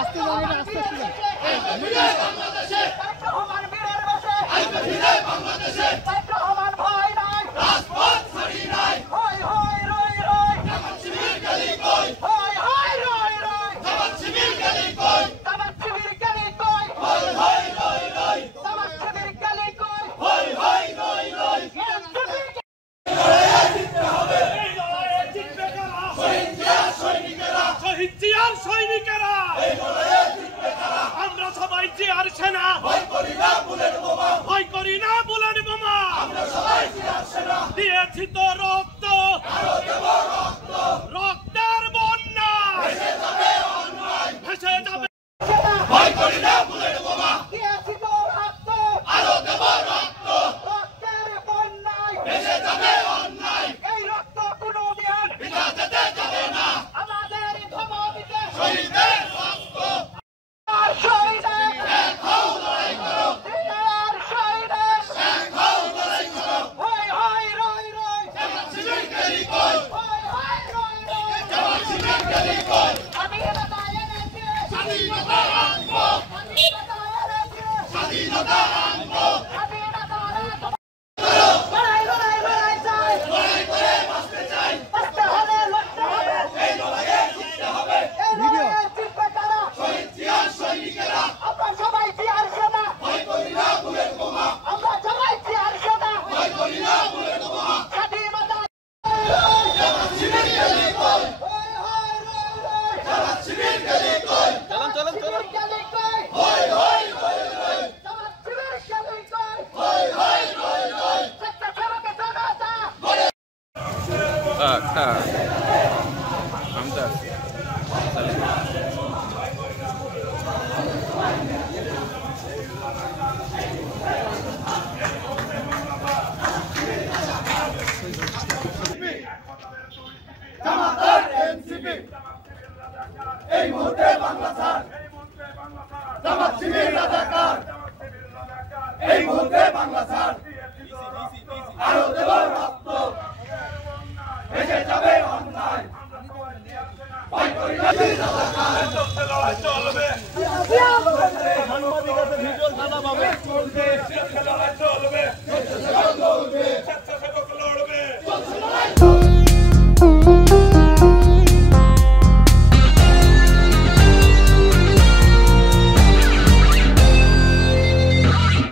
আস্তে যান, আস্তে আস্তে সৈনিকেরা আমরা সবাই জিয়ার সেনা, ভয় করি না বুলেট বোমা, দিয়েছি তো রক্ত, রক্তের বন্যা ভেসে যাবে, ভয় করি না বুলেট বোমা, দিয়েছি তো রক্ত, আরো দেব রক্ত, রক্তের বন্যায় ভেসে যাবে অন্যায়, এই রক্ত কোনোদিন বৃথা যেতে যাবে না, আমাদের ধর্মবিতে শহীদের রক্ত, আর শহীদের এক হও লড়াই করো, আর শহীদের এক হও লড়াই করো, হয় হয় রয় রয় জামাত শিবির গেলি কই, হয় হয় রয় রয় জামাত শিবির গেলি কই, স্বাধীনতা এনেছে স্বাধীনতা আনবো, স্বাধীনতা এনেছে স্বাধীনতা আনবো, স্বাধীনতা আনবো, লড়াই লড়াই লড়াই চাই, লড়াই করে বাঁচতে চাই, বাঁচতে হলে লড়তে হবে, এই লড়াইয়ে জিততে হবে, এই লড়াইয়ে জিতবে কারা, শহীদ জিয়ার সৈনিকেরা, আমরা সবাই জিয়ার সেনা, ভয় করি না বুলেট বোমা, আমরা সবাই জিয়ার সেনা, ভয় করি না বুলেট বোমা, স্বাধীনতা জামাত শিবির গেলি কই, হয় হয় রয় রয় জামাত শিবির গেলি কই, চলুন চলুন চলুন গেলি কই, হয় হয় রয় রয় জামাত শিবির গেলি কই, হয় হয় রয় রয় সত্য সরকে জনতা Hamzah. জামাত আর এনসিপি এই মুহূর্তে